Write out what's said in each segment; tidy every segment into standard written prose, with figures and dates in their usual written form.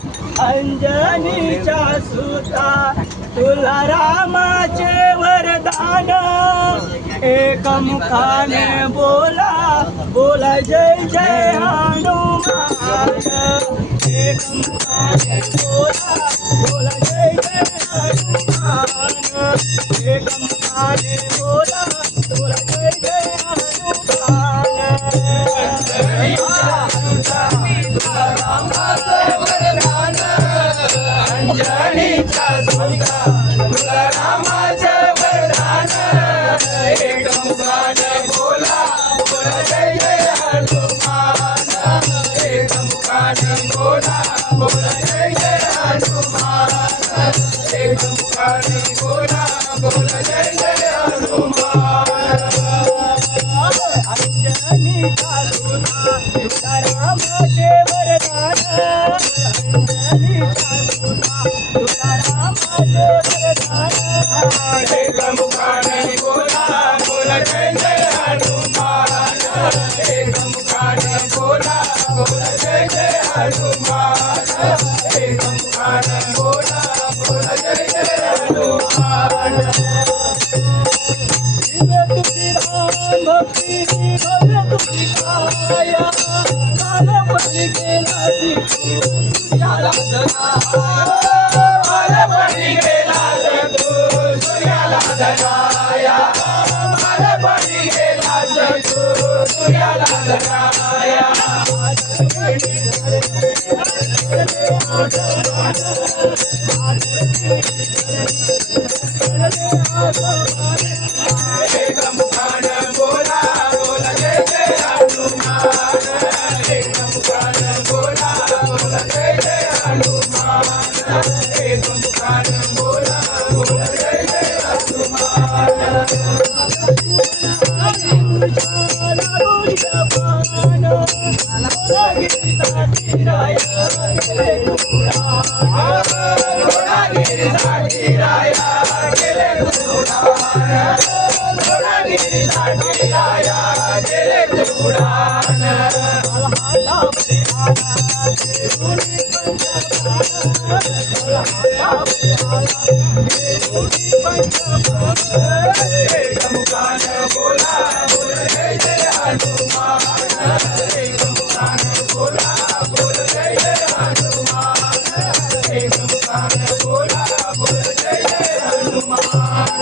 अंजनीच्या सुता तुला रामाचे वरदान, एकमुखाने बोला बोला जय जय हनुमान, एकमुखाने बोला बोला जय जय हनुमान, एकमुखाने बोला बोला जय जय हनुमान। अंजनीच्या सुता तुला रामाचे वरदान, एकमुखाने बोला बोला जय जय हनुमान, एकमुखाने बोला बोला जय जय हनुमान, एकमुखाने बोला बोला जय जय हनुमान। अंजनीच्या सुता तुला रामाचे वरदान, अंजनीच्या सुता तुला रामाचे वरदान, एकमुखाने बोला बोला जय जय हनुमान, एकमुखाने बोला बोला जय जय हनुमान, एकमुखाने बोला बोला जय जय हनुमान। तुझी राम भक्ती भव्य तुझी काया, कालपणी गेला सिद्धू सूर्याला जगाया, कालपणी गेला सिद्धू सूर्याला जगाया, कालपणी गेला सिद्धू सूर्याला जगाया। एकमुखाने बोला बोला जय जय हनुमान, एकमुखाने बोला बोला जय जय हनुमान, एकमुखाने बोला बोला जय जय हनुमान। एकमुखाने बोला बोला जय जय हनुमान, एकमुखाने बोला बोला जय जय हनुमान, एकमुखाने बोला बोला जय जय हनुमान।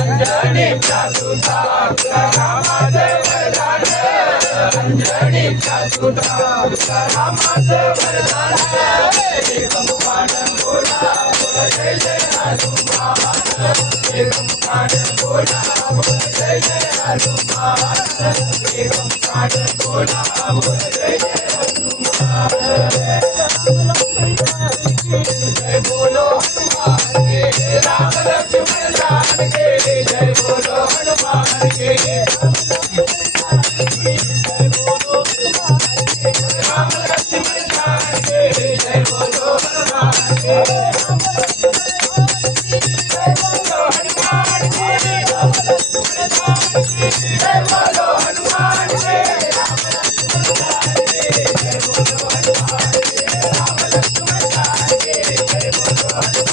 अंजनीच्या सुता तुला रामाचे वरदान, अंजनीच्या सुता तुला रामाचे वरदान, एकमुखाने बोला बोला जय जय हनुमान, एकमुखाने बोला बोला जय जय हनुमान, एकमुखाने बोला बोला जय जय हनुमान। जय बोलो हनुमान के राम लक्ष्मण जान के, जय बोलो हनुमान के जय बोलो हनुमान के राम लक्ष्मण जान के, जय बोलो हनुमान के जय बोलो हनुमान के राम लक्ष्मण जान के, जय बोलो हनुमान के राम लक्ष्मण जान के, जय बोलो हनुमान के राम लक्ष्मण जान के, जय बोलो हनुमान।